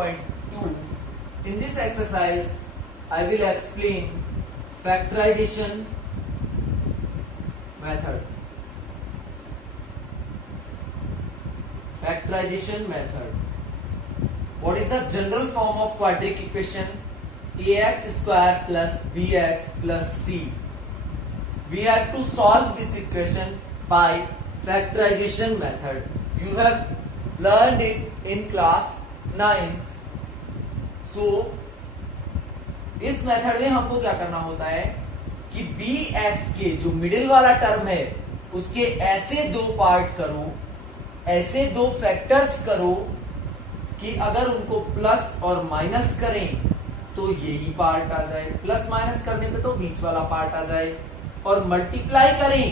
4.2. In this exercise, I will explain factorization method. Factorization method. What is the general form of quadratic equation? Ax square plus bx plus c. We have to solve this equation by factorization method. You have learned it in class 9th. So इस method में हमको क्या करना होता है कि bx के जो मिडिल वाला टर्म है उसके ऐसे दो पार्ट करो, ऐसे दो फैक्टर्स करो कि अगर उनको प्लस और माइनस करें तो यही पार्ट आ जाए, प्लस माइनस करने पे तो बीच वाला पार्ट आ जाए, और मल्टीप्लाई करें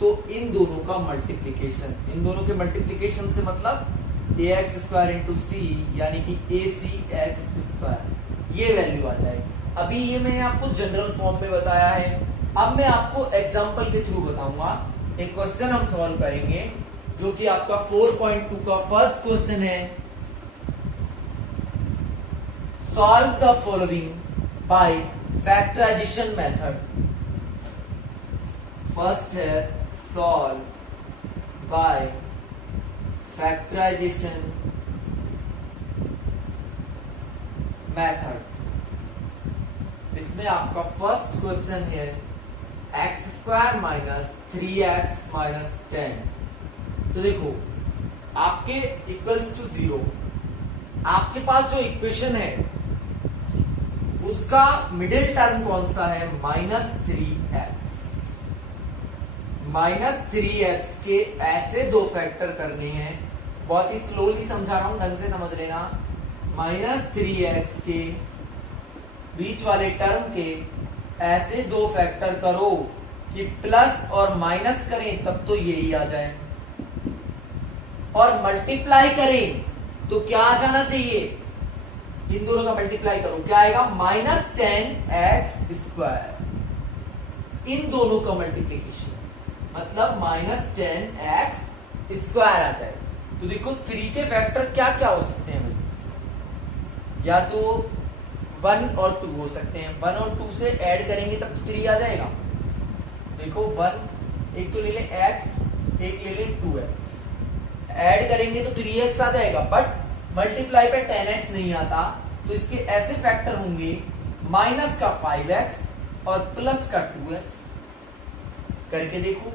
तो इन दोनों का मल्टीप्लीकेशन, इन दोनों के मल्टीप्लीकेशन से मतलब ax स्क्वायर इंटू सी यानी कि acx स्क्वायर, ये वैल्यू आ जाए। अभी ये मैंने आपको जनरल फॉर्म में बताया है। अब मैं आपको एग्जांपल के थ्रू बताऊंगा। एक क्वेश्चन हम सॉल्व करेंगे जो कि आपका 4.2 का फर्स्ट क्वेश्चन है। Solve the following by factorization method. First है सॉल्व बाय फैक्टराइजेशन मेथड। इसमें आपका फर्स्ट क्वेश्चन है x square minus 3x minus 10। तो देखो आपके इक्वल्स टू 0, आपके पास जो इक्वेशन है उसका मिडिल टर्म कौन सा है? -3x। -3x के ऐसे दो फैक्टर करने हैं, बहुत ही स्लोली समझा रहा हूं, ढंग से समझ लेना। -3x के बीच वाले टर्म के ऐसे दो फैक्टर करो कि प्लस और माइनस करें तब तो यही आ जाए, और मल्टीप्लाई करें तो क्या आ जाना चाहिए? इन दोनों का मल्टीप्लाई करो, क्या आएगा? -10x square. इन दोनों का मल्टीप्लीकेशन मतलब -10x स्क्वायर आ जाए। तो देखो 3 के फैक्टर क्या क्या हो सकते हैं? या तो 1 और 2 हो सकते हैं। 1 और 2 से ऐड करेंगे तब तो 3 आ जाएगा। देखो 1 एक तो ले ले x, एक ले ले 2x, ऐड करेंगे तो 3x आ जाएगा, बट मल्टीप्लाई पे 10x नहीं आता। तो इसके ऐसे फैक्टर होंगे माइनस का 5x और प्लस का 2x। करके देखो,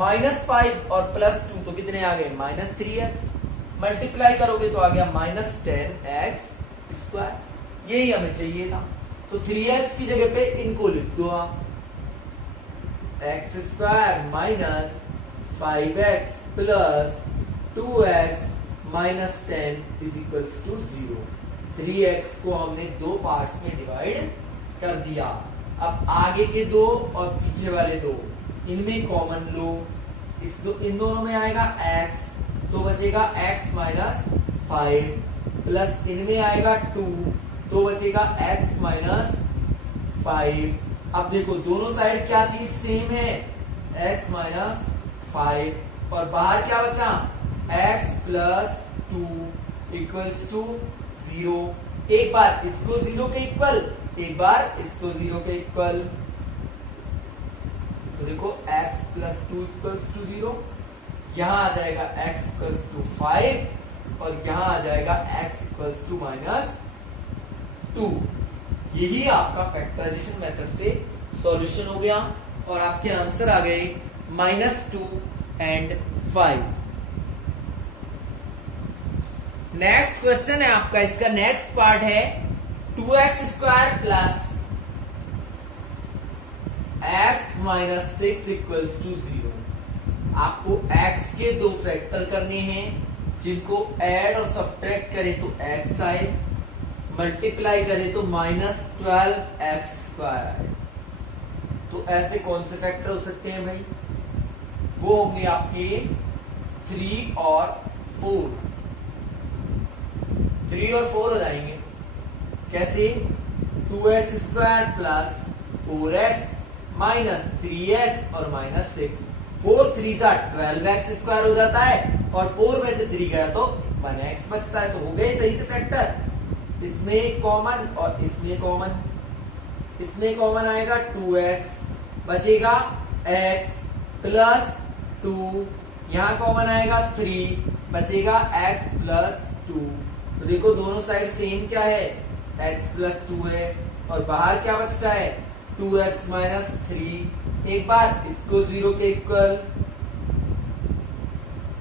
-5 और +2 तो कितने आ गए? -3x। मल्टीप्लाई करोगे तो आ गया -10x स्क्वायर। यही हमें चाहिए था। तो 3x की जगह पे इनको लिख दो आप, x square minus 5x plus 2x minus 10 is equals to 0। 3x को हमने दो पार्ट्स में डिवाइड कर दिया। अब आगे के दो और पीछे वाले दो, इनमें कॉमन लो। इन दोनों में आएगा x, तो बचेगा x माइनस 5 प्लस इनमें आएगा 2, तो बचेगा x माइनस 5। अब देखो दोनों साइड क्या चीज सेम है? x माइनस 5, और बाहर क्या बचा? x plus 2 equals to 0। एक बार इसको 0 के इक्वल, एक बार इसको 0 के इक्वल। तो देखो x प्लस 2 इक्वल्स टू 0, यहां आ जाएगा x इक्वल्स टू 5 और यहां आ जाएगा x इक्वल्स टू -2। यही आपका फैक्टराइजेशन मेथड से सॉल्यूशन हो गया और आपके आंसर आ गए -2 एंड 5। नेक्स्ट क्वेश्चन है आपका, इसका नेक्स्ट पार्ट है 2x square plus x minus 6 equals to 0। आपको x के दो फैक्टर करने हैं, जिनको ऐड और सब्ट्रैक्ट करें तो x आए, मल्टीप्लाई करें तो -12x स्क्वायर आए। तो ऐसे कौन से फैक्टर हो सकते हैं भाई? वो होंगे आपके 3 और 4। 3 और 4 हो जाएंगे कैसे? 2x square plus 4x minus 3x और माइनस 6। 4 3 12x स्क्वायर हो जाता है, और 4 में से 3 गया तो 1x बचता है, तो हो गए सही से फैक्टर। इसमें कॉमन और इसमें कॉमन, इसमें कॉमन आएगा 2x, बचेगा x प्लस 2, यहाँ कॉमन आएगा 3, बचेगा x प्लस 2। तो देखो दोनों साइड सेम क्या है, x प्लस 2 है, और बाहर क्या बचता है 2x माइनस 3। एक बार इसको 0 के इक्वल,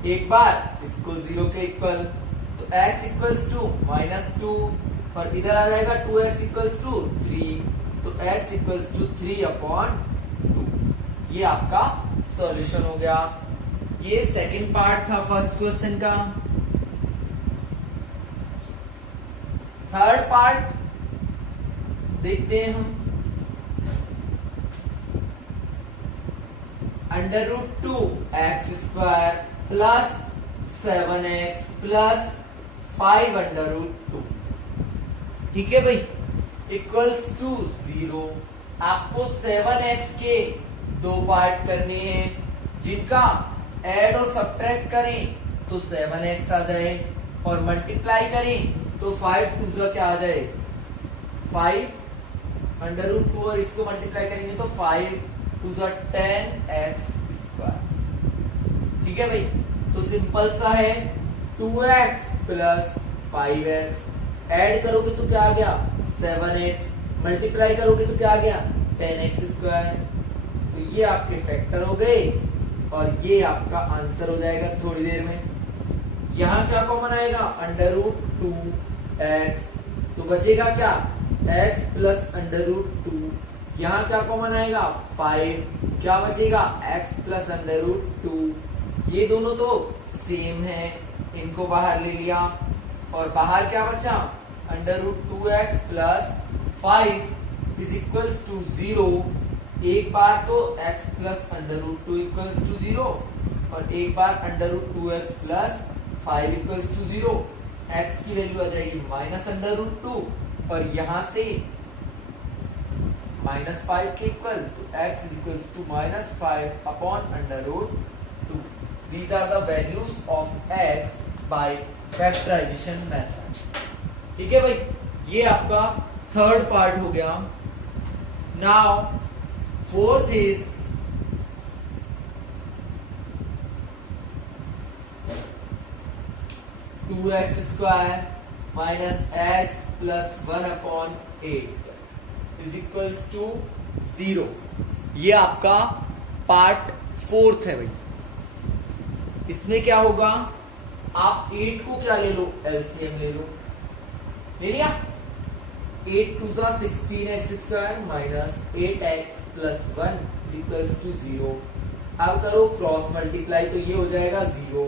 एक बार इसको 0 के इक्वल, तो x इक्वल्स टू माइनस 2, और इधर आ जाएगा 2x इक्वल्स टू 3, तो x इक्वल्स टू 3/2। ये आपका सॉल्यूशन हो गया। ये सेकंड पार्ट था फर्स्ट क्वेश्चन का। थर्ड पार्ट देखते हैं हम। √2x² प्लस 7x प्लस 5√2, ठीक है भाई, इक्वल्स टू 0। आपको 7x के दो पार्ट करने हैं, जिनका ऐड और सब्ट्रैक्ट करें तो 7x आ जाए, और मल्टीप्लाई करें तो 5 2 जा क्या आ जाए 5√2, और इसको मल्टीप्लाई करेंगे तो 5 2 जा 10x²। ठीक है भाई, तो सिंपल सा है 2x प्लस 5x, ऐड करोगे तो क्या आ गया 7x, मल्टीप्लाई करोगे तो क्या आ गया 10x²। तो ये आपके फैक्टर हो गए, और ये आपका आंसर हो जाएगा थोड़ी देर में। यहां क्या कॉमन आएगा √2x, तो बचेगा क्या x प्लस √2। यहां क्या कॉमन आएगा 5, क्या बचेगा x प्लस √2। ये दोनों तो सेम है, इनको बाहर ले लिया, और बाहर क्या बचा √2x plus 5 is equals to 0। एक बार तो x प्लस √2 इक्वल्स टू 0, और एक बार √2x plus 5 equals to 0। x की वैल्यू आ जाएगी माइनस √2, और यहां से -5 के इक्वल, तो x is equals to -5/√2। These are the values of x by factorization method. ठीक है भाई, ये आपका थर्ड पार्ट हो गया। Now fourth is (2x² minus x plus 1/8 is equals to 0। ये आपका पार्ट फोर्थ है भाई। इसमें क्या होगा, आप 8 को क्या ले लो, एलसीएम ले लो, ले लिया। 8 2 जा 16x² minus 8x plus 1 equals to 0। अब करो क्रॉस मल्टीप्लाई, तो ये हो जाएगा 0।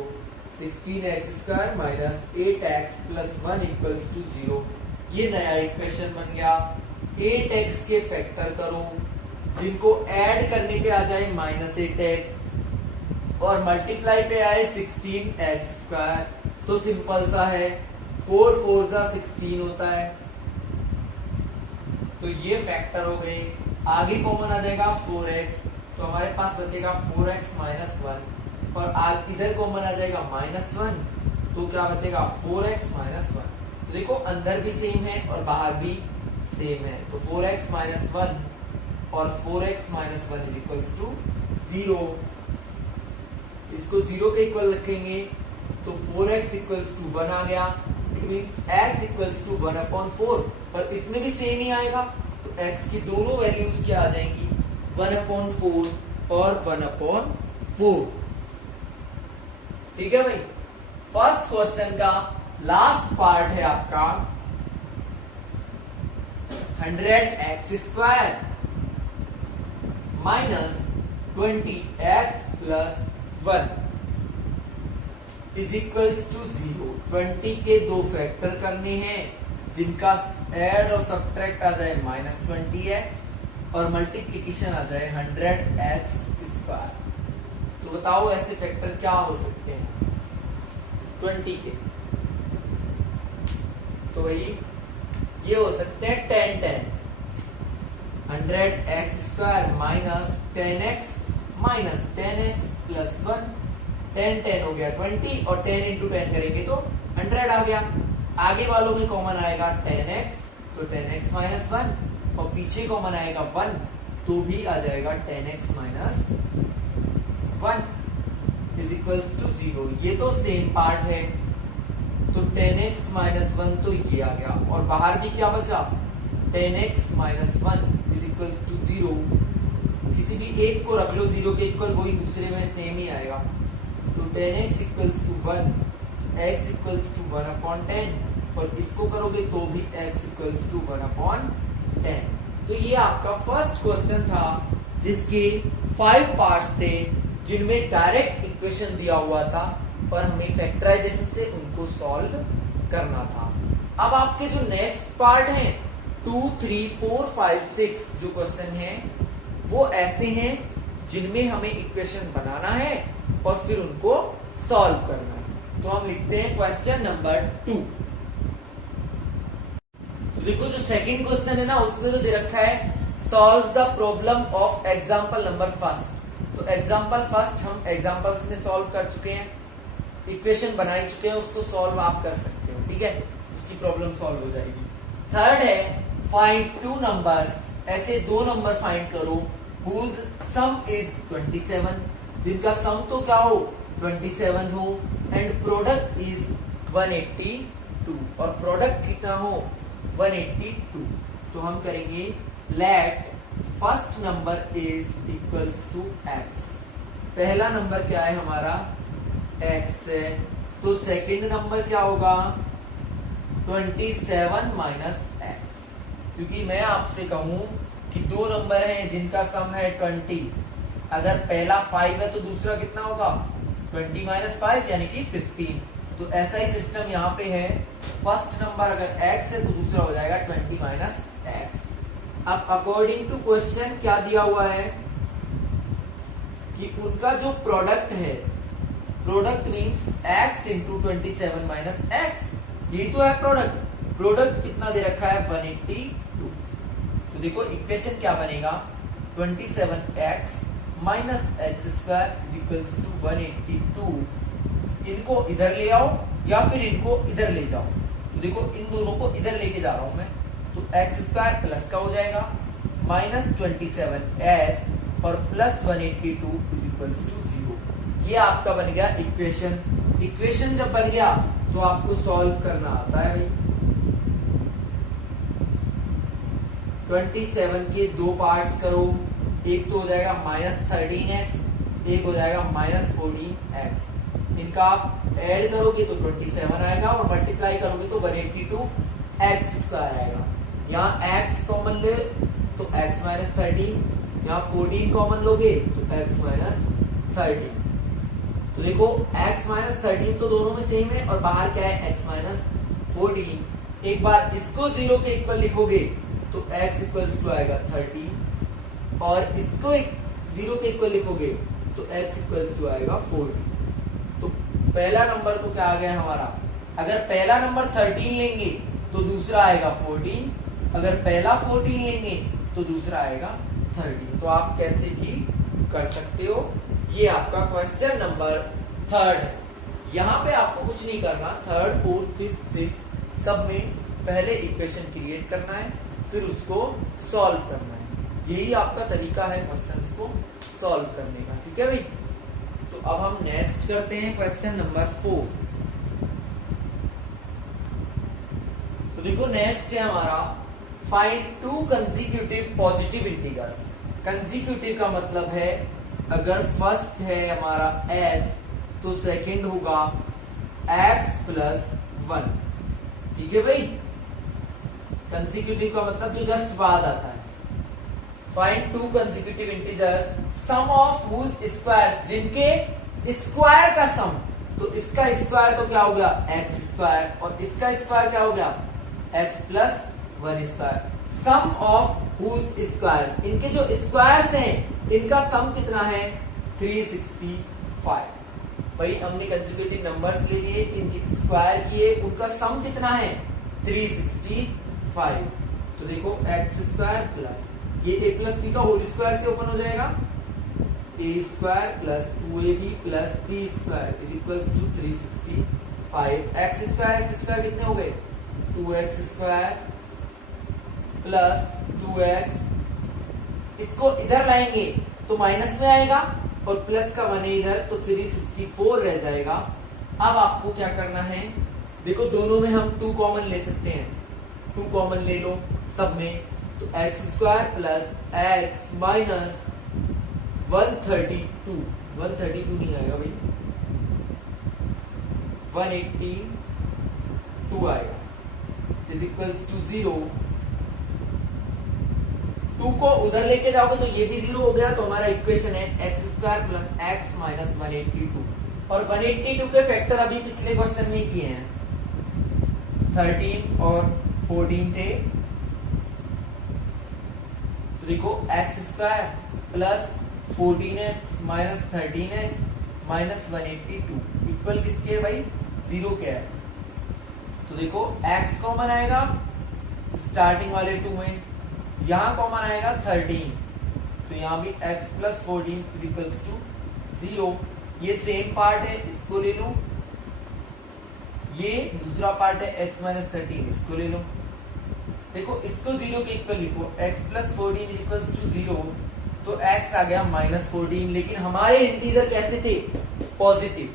16x² minus 8x plus 1 equals to 0। ये नया इक्वेशन बन गया। 8x के फैक्टर करो, जिनको ऐड करने पे आ जाए -8x, और मल्टीप्लाई पे आए 16x², तो सिंपल सा है 4 4 जा 16 होता है। तो ये फैक्टर हो गए। आगे कॉमन आ जाएगा 4x, तो हमारे पास बचेगा 4x माइनस 1, और आगे इधर कॉमन आ जाएगा -1, तो क्या बचेगा 4x माइनस 1। तो देखो अंदर भी सेम है और बाहर भी सेम है, तो 4x माइनस 1 और 4x minus 1 is equals to 0। इसको 0 के इक्वल रखेंगे तो 4x इक्वल्स टू 1 आ गया। It means x equals to 1/4, और इसमें भी सेम ही आएगा, तो x की दोनों वैल्यूज क्या आ जाएंगी 1/4 और 1/4। ठीक है भाई, फर्स्ट क्वेश्चन का लास्ट पार्ट है आपका 100x² minus 20x plus 1 is equals to 0। 20 के दो फैक्टर करने हैं, जिनका ऐड और सब्ट्रैक्ट आ जाए -20x, और मल्टीप्लीकेशन आ जाए 100x²। तो बताओ ऐसे फैक्टर क्या हो सकते हैं 20 के। तो भाई ये हो सकते हैं 10 10, 100x² minus 10x minus 10x plus 1। 10 10 हो गया 20, और 10 इंटू 10 करेंगे तो 100 आ गया। आगे वालों में कॉमन आएगा 10x, तो 10x माइनस 1, और पीछे कॉमन आएगा 1, तो भी आ जाएगा 10x minus 1 is equals to 0। ये तो सेम पार्ट है, तो 10x माइनस 1 तो ये आ गया, और बाहर भी क्या बचा 10x minus 1 is equals to 0। किसी भी एक को रख लो 0 के इक्वल, वही दूसरे में सेम ही आएगा। तो 10x equals to 1, x equals to 1 upon 10, और इसको करोगे तो भी x इक्वल्स टू 1 अपॉन 10। तो ये आपका फर्स्ट क्वेश्चन था जिसके 5 पार्ट्स थे, जिनमें डायरेक्ट इक्वेशन दिया हुआ था और हमें फैक्टराइजेशन से उनको सॉल्व करना था। अब आपके जो नेक्स्ट पार्ट हैं 2, 3, 4, 5, 6 जो क्वेश्चन हैं वो ऐसे हैं जिनमें हमें इक्वेशन बनाना है और फिर उनको सॉल्व करना है। तो हम लिखते हैं क्वेश्चन नंबर 2। तो देखो जो सेकंड क्वेश्चन है ना, उसमें तो दे रखा है solve the problem of example number first. तो एग्जाम्पल फर्स्ट हम एग्जाम्पल्स में सॉल्व कर चुके हैं, इक्वेशन बना ही चुके हैं, उसको सॉल्व आप कर सकते हो, ठीक है, इसकी प्रॉब्लम सॉल्व हो जाएगी। थर्ड है फाइंड 2 नंबर्स, ऐसे 2 नंबर फाइंड करो whose sum is 27, जिनका सम तो क्या हो 27 हो, एंड प्रोडक्ट इज 182, और प्रोडक्ट कितना हो 182। तो हम करेंगे let first number is equals to x। पहला नंबर क्या है हमारा x है, तो सेकंड नंबर क्या होगा 27 माइनस x। क्योंकि मैं आपसे कहूं कि 2 नंबर हैं जिनका सम है 20, अगर पहला 5 है तो दूसरा कितना होगा 20 माइनस 5 यानी कि 15। तो ऐसा ही सिस्टम यहाँ पे है, फर्स्ट नंबर अगर x है तो दूसरा हो जाएगा 20 माइनस x। अब अकॉर्डिंग टू क्वेश्चन क्या दिया हुआ है कि उनका जो प्रोडक्ट है, product means x into 27 minus x, यही तो है प्रोडक्ट। प्रोडक्ट कितना दे रखा है 182। तो देखो इक्वेशन क्या बनेगा 27x minus x square is equals to 182। इनको इधर ले आओ या फिर इनको इधर ले जाओ। तो देखो इन दोनों को इधर लेके जा रहा हूं मैं, तो एक्स स्क्वायर प्लस का हो जाएगा माइनस 27x और प्लस 182 इज इक्वल्स टू 0। ये आपका बन गया इक्वेशन। इक्वेशन जब बन गया तो आपको सॉल्व करना आता है भाई। 27 के 2 पार्ट्स करो, एक तो हो जाएगा माइनस 13x, एक हो जाएगा माइनस 14x। इनका आप ऐड करोगे तो 27 आएगा और मल्टीप्लाई करोगे तो 182x स्क्वायर आएगा। यहाँ x कॉमन ले तो x माइनस 13, यहाँ 14 कॉमन लोगे तो x माइनस 13। तो देखो x माइनस 13 तो दोनों में सेम है और बाहर क्या है x माइनस 14। एक बार इसको 0 के इक्वल लिखोगे तो x इक्वल्स टू आएगा 13 और इसको 0 के इक्वल लिखोगे तो x इक्वल्स टू आएगा 14। तो पहला नंबर तो क्या आ गया हमारा, अगर पहला नंबर 13 लेंगे तो दूसरा आएगा 14, अगर पहला 14 लेंगे तो दूसरा आएगा 13। तो आप कैसे भी कर सकते हो। ये आपका क्वेश्चन नंबर 3 है। यहाँ पे आपको कुछ नहीं करना, 3rd 4th 5th 6th सब में पहले इक्वेशन क्रिएट करना है फिर उसको सॉल्व करना है। यही आपका तरीका है क्वेश्चंस को सॉल्व करने का, ठीक है भाई। तो अब हम नेक्स्ट करते हैं क्वेश्चन नंबर 4। तो देखो नेक्स्ट है हमारा find 2 consecutive positive integers. Consecutive का मतलब है अगर फर्स्ट है हमारा x तो सेकंड होगा x प्लस 1, ठीक है भाई। कंसेक्यूटिव का मतलब जो जस्ट बाद आता है। Find 2 consecutive integers sum of whose square, जिनके स्क्वायर का सम, तो इसका स्क्वायर तो क्या हो गया x स्क्वायर और इसका स्क्वायर क्या हो गया x plus 1 square. Sum of whose square, इनके जो स्क्वायर्स हैं इनका सम कितना है 365। भाई हमने कंसेक्यूटिव नंबर्स ले लिए, इनके स्क्वायर किए, उनका सम कितना है 365। तो देखो एक्स स्क्वायर प्लस ये a प्लस बी का होल स्क्वायर से ओपन हो जाएगा, a square plus 2ab plus b square is equals to 365। 5x² कितने हो गए 2x² प्लस 2x, इसको इधर लाएंगे तो माइनस में आएगा और प्लस का 1 है इधर तो 364 रह जाएगा। अब आपको क्या करना है, देखो दोनों में हम 2 कॉमन ले सकते हैं, 2 कॉमन ले लो सब में, तो x² प्लस x माइनस 132 नहीं आएगा भाई, 182 आएगा इज इक्वल्स टू 0। 2 को उधर लेके जाओगे तो ये भी 0 हो गया, तो हमारा इक्वेशन है x² प्लस x माइनस 182, और 182 के फैक्टर अभी पिछले क्वेश्चन में किए हैं, 13 और 14 थे, तो देखो x² plus 14x minus 13x minus 182 equal किसके है भाई 0 के है। तो देखो x कॉमन आएगा स्टार्टिंग वाले 2 में, यहां कॉमन आएगा 13, तो यहां भी x plus 14 is equals to 0। ये सेम पार्ट है, इसको ले लो, ये दूसरा पार्ट है x माइनस 13, इसको ले लो। देखो इसको 0 के इक्वल लिखो, x plus 14 is equals to 0, तो x आ गया माइनस 14, लेकिन हमारे इंटीजर कैसे थे पॉजिटिव,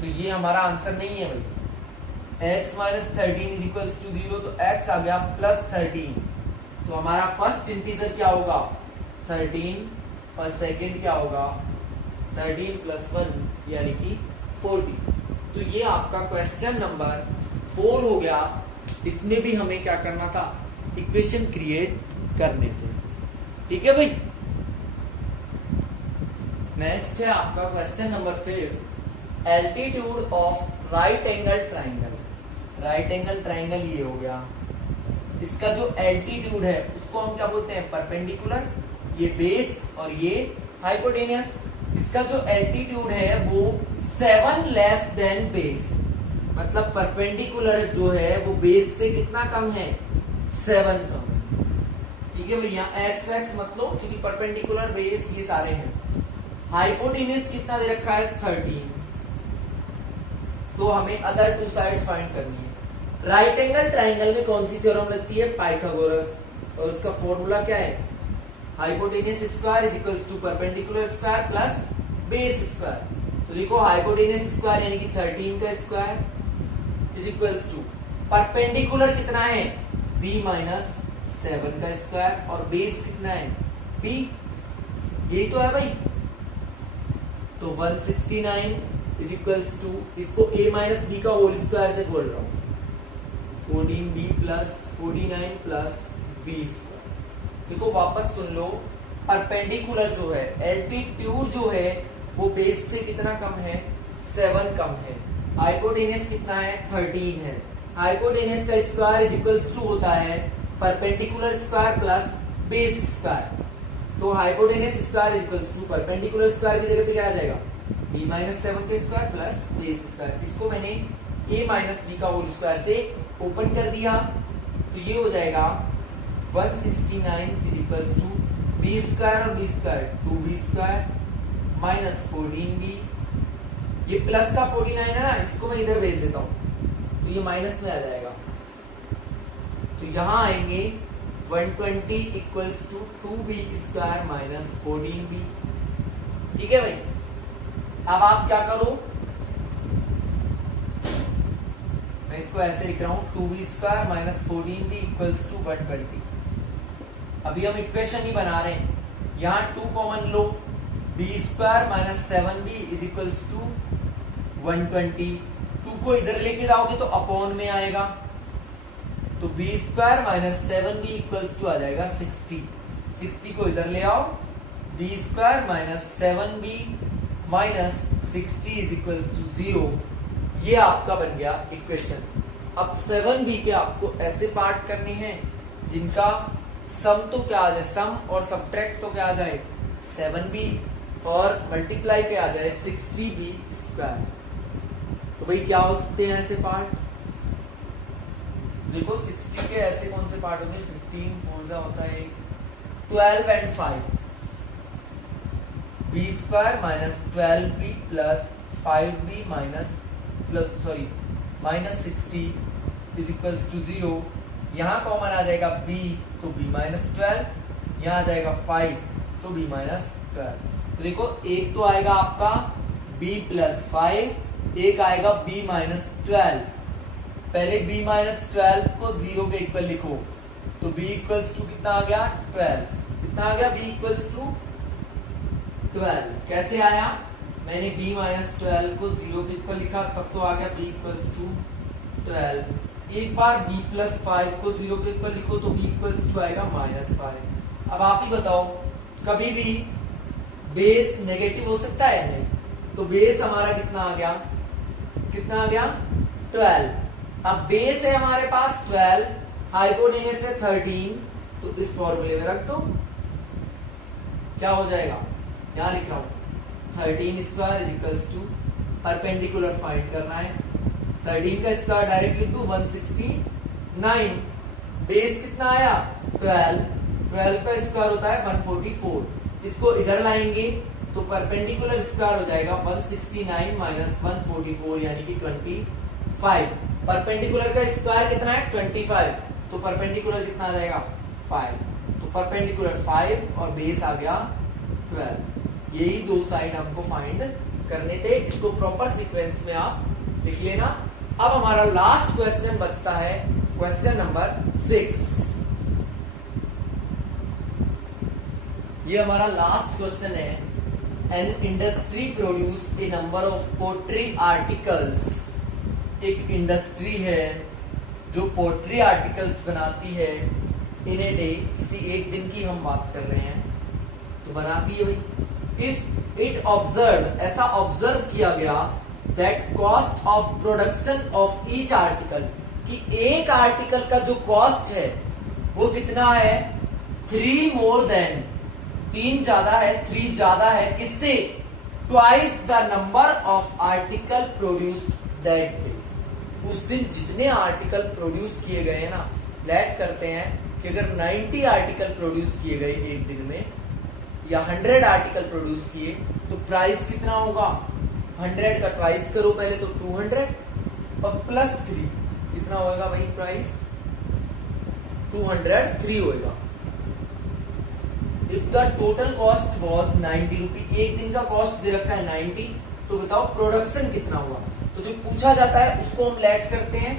तो ये हमारा आंसर नहीं है भाई। x minus 13 is equals to 0, तो x आ गया प्लस 13, तो हमारा फर्स्ट इंटीजर क्या होगा 13 और सेकंड क्या होगा 13 प्लस 1 यानी कि 40। तो ये आपका क्वेश्चन नंबर 4 हो गया। इसमें भी हमें क्या करना था, इक्वेशन क्रिएट करने थे, ठीक है भाई। नेक्स्ट है आपका question number 5, altitude of right angle triangle. Right angle triangle ये हो गया, इसका जो एल्टीट्यूड है उसको हम क्या बोलते हैं परपेंडिकुलर, ये बेस और ये हाइपोटेनियस। इसका जो एल्टीट्यूड है वो 7 लेस देन बेस, मतलब परपेंडिकुलर जो है वो बेस से कितना कम है 7 कम है, ठीक है भैया। एक्स एक्स मत लो क्योंकि परपेंडिकुलर बेस ये सारे हैं। हाइपोटेनियस कितना दे रखा है 13, तो हमें अदर 2 साइड्स फाइंड करनी है। राइट एंगल ट्राइंगल में कौन सी थ्योरम लगती है पाइथागोरस, और उसका फॉर्मूला क्या है hypotenuse square is equals to perpendicular square plus base square. तो देखो हाइपोटेनियस स्क्वायर यानी कि 13 का square is equals to perpendicular कितना है b माइनस 7 का स्क्वायर, और बेस कितना है b, यही तो है भाई। तो 169 इज इक्वल्स टू, इसको a माइनस b का होल स्क्वायर से बोल रहा हूं, 14b plus 49 plus b square. देखो वापस सुन लो, परपेंडिकुलर जो है एल्टीट्यूड जो है वो बेस से कितना कम है 7 कम है। हाइपोटेनियस कितना है 13 है। हाइपोटेनियस का स्क्वायर इज इक्वल्स टू होता है perpendicular square plus base square. तो hypotenuse square is equals to perpendicular square की जगह पे क्या आ जाएगा b माइनस 7 के स्क्वायर प्लस बेस स्क्वायर। इसको मैंने a माइनस b का होल स्क्वायर से ओपन कर दिया, तो ये हो जाएगा 169 is equals to b square और b square 2b square minus 14b, ये प्लस का 49 है ना, इसको मैं इधर भेज देता हूं तो ये माइनस में आ जाएगा। तो यहां आएंगे 120 equals to 2b square minus 14b, ठीक है भाई। अब आप क्या करो, मैं इसको ऐसे लिख रहा हूं 2b square minus 14b equals to 120। अभी हम इक्वेशन ही बना रहे हैं, यहां 2 कॉमन लो, b square minus 7b is equals to 120। 2 को इधर लेके जाओगे तो अपॉन में आएगा, तो b square minus 7b equals to आ जाएगा 60। 60 को इधर ले आओ, b square minus 7b minus 60 is equals to 0। ये आपका बन गया इक्वेशन। अब 7b के आपको ऐसे पार्ट करने हैं जिनका सम तो क्या आ जाए, सम और सब्ट्रैक्ट तो क्या आ जाए 7b, और मल्टीप्लाई पे आ जाए 60b स्क्वायर। तो भाई क्या हो सकते हैं ऐसे पार्ट, देखो 60 के ऐसे कौन से पार्ट होते हैं, 15 फोर्जा होता है 12 and 5, b square minus 12b plus 5b minus minus 60 is equals to 0। यहाँ कॉमन आ जाएगा b, तो b माइनस 12, यहाँ आ जाएगा 5, तो b माइनस 12। तो देखो एक तो आएगा आपका b प्लस 5, एक आएगा b माइनस 12। पहले b माइनस 12 को 0 के इक्वल लिखो, तो b इक्वल्स टू कितना आ गया 12। कितना आ गया b इक्वल्स टू 12। कैसे आया, मैंने b माइनस 12 को 0 के इक्वल लिखा, तब तो आ गया b इक्वल्स टू 12। एक बार b प्लस 5 को 0 के इक्वल लिखो, तो b इक्वल्स टू आएगा माइनस 5। अब आप ही बताओ, कभी भी बेस नेगेटिव हो सकता है? नहीं। तो बेस हमारा कितना आ गया, कितना आ गया 12। अब बेस है हमारे पास 12, हाइपोटेनस है 13, तो इस फॉर्मूले में रख दो। क्या हो जाएगा, यहां लिख रहा हूं 13 square is equals to, perpendicular find करना है, 13 का स्क्वायर डायरेक्ट लिख दूं 169। बेस कितना आया 12, 12 का स्क्वायर होता है 144। इसको इधर लाएंगे तो परपेंडिकुलर स्क्वायर हो जाएगा 169 माइनस 144 यानी कि 25। परपेंडिकुलर का स्क्वायर कितना है 25, तो परपेंडिकुलर कितना आ जाएगा 5, तो परपेंडिकुलर 5 और बेस आ गया 12। यही दो साइड हमको फाइंड करने थे, इसको प्रॉपर सीक्वेंस में आप लिख लेना। अब हमारा लास्ट क्वेश्चन बचता है, क्वेश्चन नंबर 6। ये हमारा लास्ट क्वेश्चन है। An industry produce a number of pottery articles. एक इंडस्ट्री है जो पोट्री आर्टिकल्स बनाती है इन ए डे, किसी एक दिन की हम बात कर रहे हैं, तो बनाती है भाई। इफ इट ऑब्जर्व, ऐसा ऑब्जर्व किया गया, that cost of production of each article, कि एक आर्टिकल का जो कॉस्ट है वो कितना है 3 मोर देन, 3 ज्यादा है, 3 ज्यादा है, किससे, twice the number of article produced that day. उस दिन जितने आर्टिकल प्रोड्यूस किए गए हैं ना, लेट करते हैं कि अगर 90 आर्टिकल प्रोड्यूस किए गए एक दिन में, या 100 आर्टिकल प्रोड्यूस किए, तो प्राइस कितना होगा, 100 का ट्वाइस करो पहले, तो 200 और प्लस 3 कितना होगा भाई प्राइस, 203 होगा। If the total cost was 90 रुपी, एक दिन का कॉस्ट दे रखा है 90, तो बताओ प्रोडक्शन कितना हुआ। तो जो पूछा जाता है उसको हम लेट करते हैं,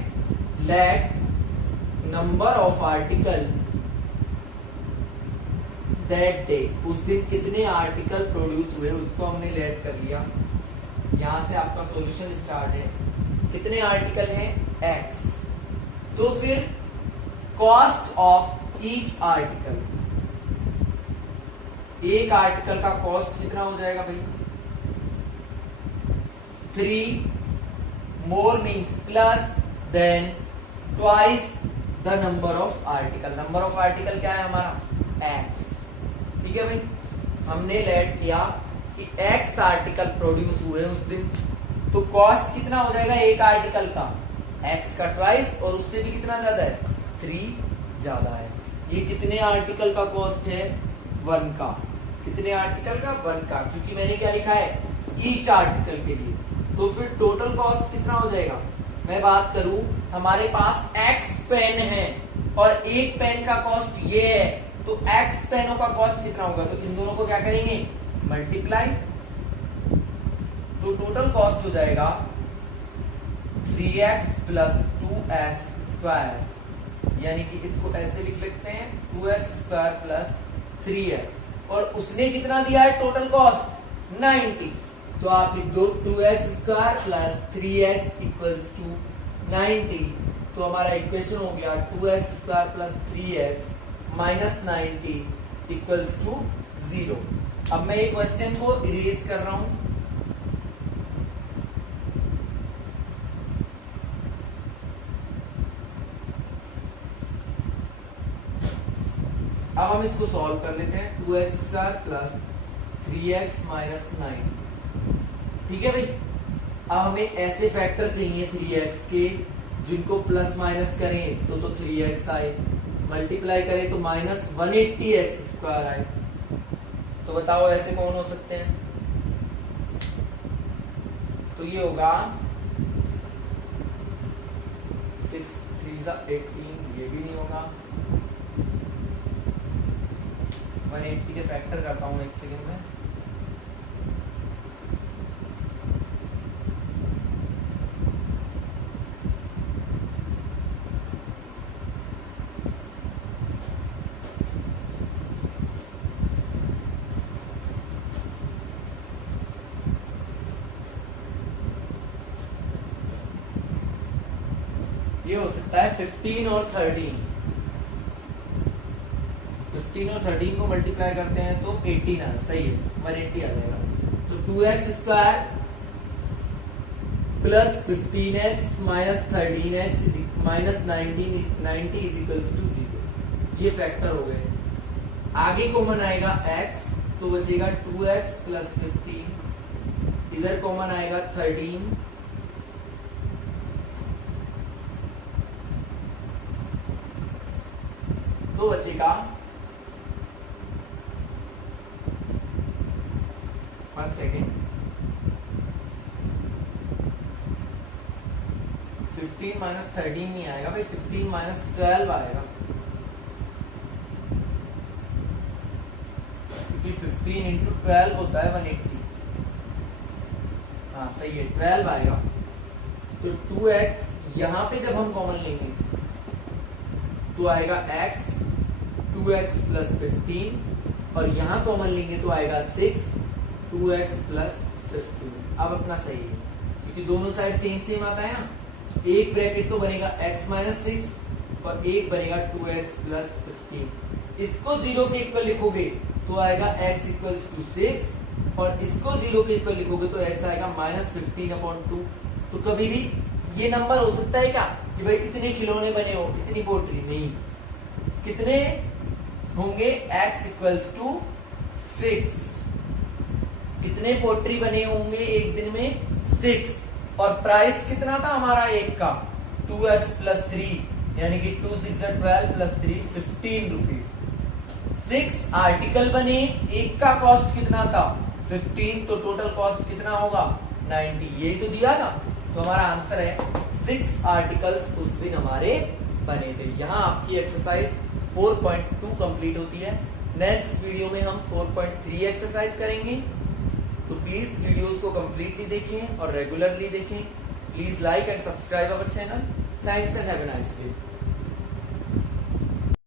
let number of article that day, उस दिन कितने आर्टिकल प्रोड्यूस हुए उसको हमने लेट कर लिया। यहां से आपका सॉल्यूशन स्टार्ट है, कितने आर्टिकल हैं x, तो फिर कॉस्ट ऑफ ईच आर्टिकल, एक आर्टिकल का कॉस्ट कितना हो जाएगा भाई 3 मोर means plus then twice the number of article. Number of article क्या है हमारा x, ठीक है भाई। हमने लेट किया कि x आर्टिकल प्रोड्यूस हुए उस दिन, तो कॉस्ट कितना हो जाएगा एक आर्टिकल का, x का ट्वाइस, और उससे भी कितना ज्यादा है 3 ज्यादा है। ये कितने आर्टिकल का कॉस्ट है 1 का, कितने आर्टिकल का 1 का, क्योंकि मैंने क्या लिखा है ईच आर्टिकल के लिए। तो फिर टोटल कॉस्ट कितना हो जाएगा, मैं बात करूं हमारे पास x पेन है और एक पेन का कॉस्ट ये है, तो x पेनों का कॉस्ट कितना होगा, तो इन दोनों को क्या करेंगे मल्टीप्लाई, तो टोटल कॉस्ट हो जाएगा 3x प्लस 2x स्क्वायर, यानी कि इसको ऐसे लिख सकते हैं 2x स्क्वायर प्लस 3x, और उसने कितना दिया है टोटल कॉस्ट 90, तो आप लिख दो 2x square plus 3x equals to 90। तो हमारा इक्वेशन हो गया 2x square plus 3x minus 90 equals to 0। अब मैं ये क्वेश्चन को इरेज कर रहा हूं, अब हम इसको सॉल्व कर लेते हैं। 2x square plus 3x minus 9, ठीक है भाई। अब हमें ऐसे फैक्टर चाहिए 3x के जिनको प्लस माइनस करें तो 3x आए, मल्टीप्लाई करें तो माइनस 180x स्क्वायर आए। तो बताओ ऐसे कौन हो सकते हैं, तो ये होगा 6 3 18, ये भी नहीं होगा। 180 के फैक्टर करता हूँ एक सेकेंड में। ये हो सकता है 15 और 13। 15 और 13 को मल्टीप्लाई करते हैं तो 18 आ, सही है, 180 आ जाएगा। तो 2x square plus 15x minus 13x minus 90 is equals to 0। ये फैक्टर हो गए। आगे कॉमन आएगा x, तो बचेगा 2x प्लस 15। इधर कॉमन आएगा 13, तो बचेगा 1 सेकेंड 15 माइनस 13 नहीं आएगा भाई, 15 माइनस 12 आएगा, क्योंकि 15 इंटू 12 होता है 180। हाँ सही है, 12 आएगा। तो 2x यहां पे जब हम कॉमन लेंगे तो आएगा x, 2x प्लस 15, और यहां कॉमन लेंगे तो आएगा 6, 2x प्लस 15। अब अपना सही है, क्योंकि दोनों साइड सेम सेम आता है ना। एक ब्रैकेट तो बनेगा x माइनस 6 और एक बनेगा 2x प्लस 15। इसको 0 के इक्वल लिखोगे तो आएगा x इक्वल्स टू 6, और इसको 0 के इक्वल लिखोगे तो x आएगा माइनस 15/2। तो कभी भी ये नंबर हो सकता है क्या कि भाई इतने खिलौने बने हो, इतनी पोट्री नहीं, कितने होंगे, x इक्वल्स टू 6। कितने पोट्री बने होंगे एक दिन में, 6। और प्राइस कितना था हमारा एक का, 2x प्लस 3, यानी कि 2 6 12 प्लस 3 15 रुपीज। 6 आर्टिकल बने, एक का कॉस्ट कितना था 15, तो टोटल कॉस्ट कितना होगा 90। यही तो दिया था, तो हमारा आंसर है 6 आर्टिकल्स उस दिन हमारे बने थे। यहाँ आपकी एक्सरसाइज 4.2 कंप्लीट होती है। नेक्स्ट वीडियो में हम 4.3 एक्सरसाइज करेंगे। तो प्लीज वीडियोस को कंप्लीटली देखें और रेगुलरली देखें। Please like and subscribe our channel. Thanks and have a nice day.